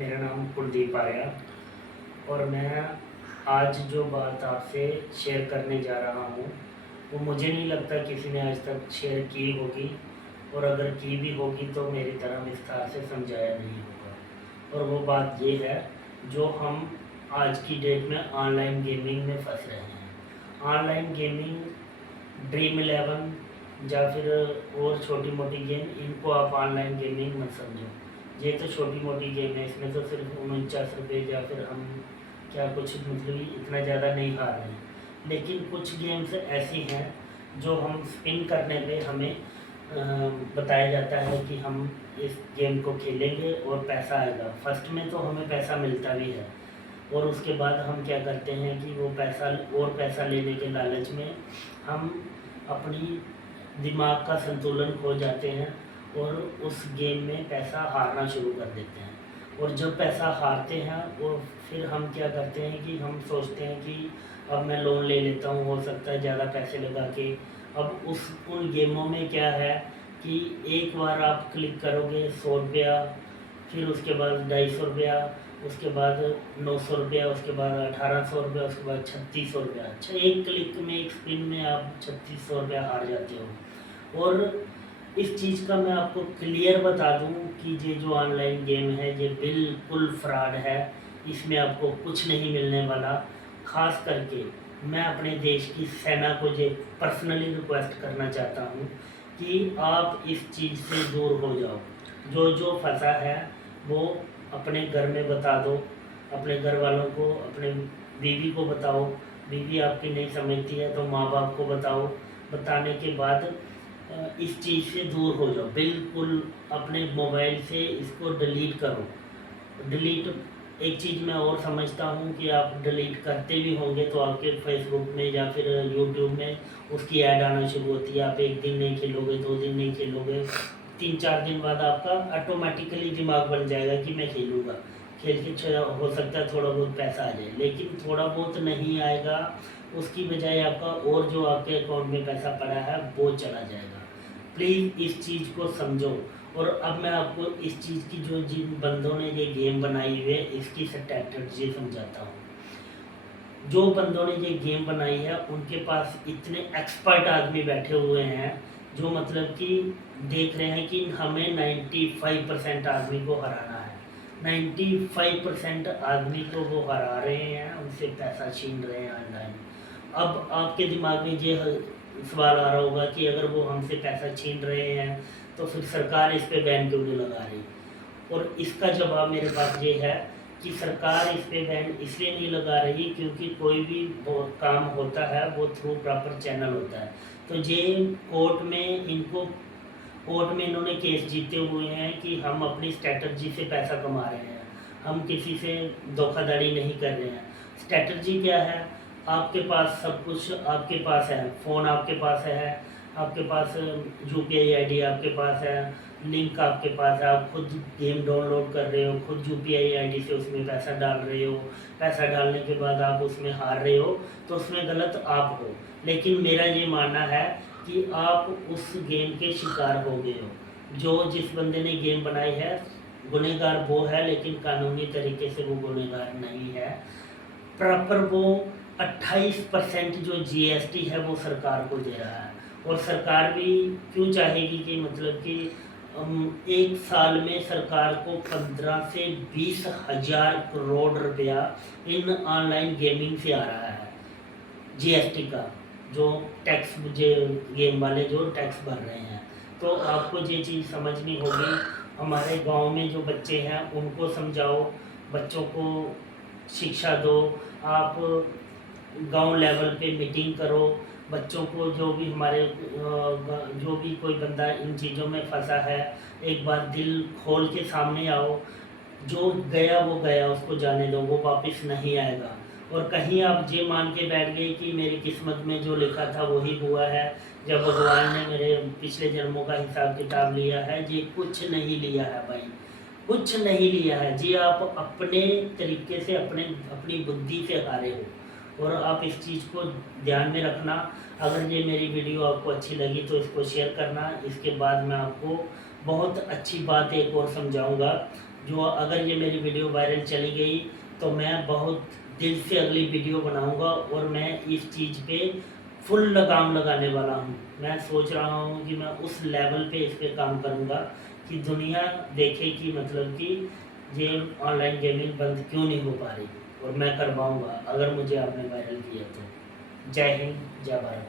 मेरा नाम कुलदीप आर्या और मैं आज जो बात आपसे शेयर करने जा रहा हूँ वो मुझे नहीं लगता किसी ने आज तक शेयर की होगी, और अगर की भी होगी तो मेरी तरह विस्तार से समझाया नहीं होगा। और वो बात ये है, जो हम आज की डेट में ऑनलाइन गेमिंग में फंस रहे हैं। ऑनलाइन गेमिंग ड्रीम इलेवन या फिर और छोटी मोटी गेम, इनको आप ऑनलाइन गेमिंग मत समझो। ये तो छोटी मोटी गेम है, इसमें तो सिर्फ 49 रुपये या फिर हम क्या कुछ मतलब इतना ज़्यादा नहीं हार रहे हैं। लेकिन कुछ गेम्स ऐसी हैं जो हम स्पिन करने पे हमें बताया जाता है कि हम इस गेम को खेलेंगे और पैसा आएगा। फर्स्ट में तो हमें पैसा मिलता भी है, और उसके बाद हम क्या करते हैं कि वो पैसा और पैसा लेने के लालच में हम अपनी दिमाग का संतुलन खो जाते हैं और उस गेम में पैसा हारना शुरू कर देते हैं। और जब पैसा हारते हैं और फिर हम क्या करते हैं कि हम सोचते हैं कि अब मैं लोन ले लेता हूँ, हो सकता है ज़्यादा पैसे लगा के। अब उन गेमों में क्या है कि एक बार आप क्लिक करोगे 100 रुपया, फिर उसके बाद 250 रुपया, उसके बाद 900 रुपया, उसके बाद 1800 रुपया, उसके बाद 3600 रुपया। अच्छा, एक क्लिक में, एक स्पिन में आप 3600 रुपया हार जाते हो। और इस चीज़ का मैं आपको क्लियर बता दूं कि ये जो ऑनलाइन गेम है ये बिल्कुल फ्रॉड है, इसमें आपको कुछ नहीं मिलने वाला। ख़ास करके मैं अपने देश की सेना को ये पर्सनली रिक्वेस्ट करना चाहता हूँ कि आप इस चीज़ से दूर हो जाओ। जो जो फंसा है वो अपने घर में बता दो, अपने घर वालों को, अपने बीवी को बताओ। बीवी आपकी नहीं समझती है तो माँ बाप को बताओ। बताने के बाद इस चीज़ से दूर हो जाओ, बिल्कुल अपने मोबाइल से इसको डिलीट करो। डिलीट, एक चीज़ मैं और समझता हूँ कि आप डिलीट करते भी होंगे तो आपके फेसबुक में या फिर यूट्यूब में उसकी ऐड आना शुरू होती है। आप एक दिन नहीं खेलोगे, 2 दिन नहीं खेलोगे, 3-4 दिन बाद आपका ऑटोमेटिकली दिमाग बन जाएगा कि मैं खेलूँगा। खेल के हो सकता है थोड़ा बहुत पैसा आ जाए, लेकिन थोड़ा बहुत नहीं आएगा, उसकी बजाय आपका और जो आपके अकाउंट में पैसा पड़ा है वो चला जाएगा। प्लीज़ इस चीज़ को समझो। और अब मैं आपको इस चीज़ की, जो जिन बंदों ने ये गेम बनाई हुई है, इसकी स्ट्रैटेजी समझाता हूँ। जो बंदों ने ये गेम बनाई है उनके पास इतने एक्सपर्ट आदमी बैठे हुए हैं जो मतलब कि देख रहे हैं कि हमें 95% आदमी को हराना है। 95% आदमी को वो हरा रहे हैं, उनसे पैसा छीन रहे हैं ऑनलाइन। अब आपके दिमाग में ये सवाल आ रहा होगा कि अगर वो हमसे पैसा छीन रहे हैं तो फिर सरकार इस पे बैन क्यों नहीं लगा रही। और इसका जवाब मेरे पास ये है कि सरकार इस पे बैन इसलिए नहीं लगा रही क्योंकि कोई भी काम होता है वो थ्रू प्रॉपर चैनल होता है। तो ये कोर्ट में इन्होंने केस जीते हुए हैं कि हम अपनी स्ट्रैटेजी से पैसा कमा रहे हैं, हम किसी से धोखाधड़ी नहीं कर रहे हैं। स्ट्रैटेजी क्या है? आपके पास सब कुछ आपके पास है, फ़ोन आपके पास है, आपके पास यूपीआई आईडी आपके पास है, लिंक आपके पास है, आप खुद गेम डाउनलोड कर रहे हो, खुद यूपीआई आईडी से उसमें पैसा डाल रहे हो। पैसा डालने के बाद आप उसमें हार रहे हो तो उसमें गलत आप हो। लेकिन मेरा ये मानना है कि आप उस गेम के शिकार हो गए हो। जो जिस बंदे ने गेम बनाई है गुनहगार वो है, लेकिन कानूनी तरीके से वो गुनहगार नहीं है। प्रॉपर वो 28% जो जीएसटी है वो सरकार को दे रहा है। और सरकार भी क्यों चाहेगी कि मतलब कि एक साल में सरकार को 15 से 20 हजार करोड़ रुपया इन ऑनलाइन गेमिंग से आ रहा है, जीएसटी का, जो टैक्स जो गेम वाले जो टैक्स भर रहे हैं। तो आपको ये चीज़ समझनी होगी। हमारे गांव में जो बच्चे हैं उनको समझाओ, बच्चों को शिक्षा दो। आप गांव लेवल पे मीटिंग करो, बच्चों को, जो भी हमारे जो भी कोई बंदा इन चीज़ों में फंसा है, एक बार दिल खोल के सामने आओ। जो गया वो गया, उसको जाने दो, वो वापस नहीं आएगा। और कहीं आप ये मान के बैठ गए कि मेरी किस्मत में जो लिखा था वही हुआ है, जब भगवान ने मेरे पिछले जन्मों का हिसाब किताब लिया है, ये कुछ नहीं लिया है भाई, कुछ नहीं लिया है जी। आप अपने तरीके से अपनी बुद्धि से हारे हो। और आप इस चीज़ को ध्यान में रखना। अगर ये मेरी वीडियो आपको अच्छी लगी तो इसको शेयर करना। इसके बाद मैं आपको बहुत अच्छी बात एक और समझाऊंगा। जो अगर ये मेरी वीडियो वायरल चली गई तो मैं बहुत दिल से अगली वीडियो बनाऊंगा और मैं इस चीज़ पे फुल लगाम लगाने वाला हूँ। मैं सोच रहा हूँ कि मैं उस लेवल पे इस पे काम करूँगा कि दुनिया देखे कि मतलब कि ये ऑनलाइन गेमिंग बंद क्यों नहीं हो पा रही, और मैं करवाऊँगा अगर मुझे आपने वायरल किया तो। जय हिंद, जय भारत।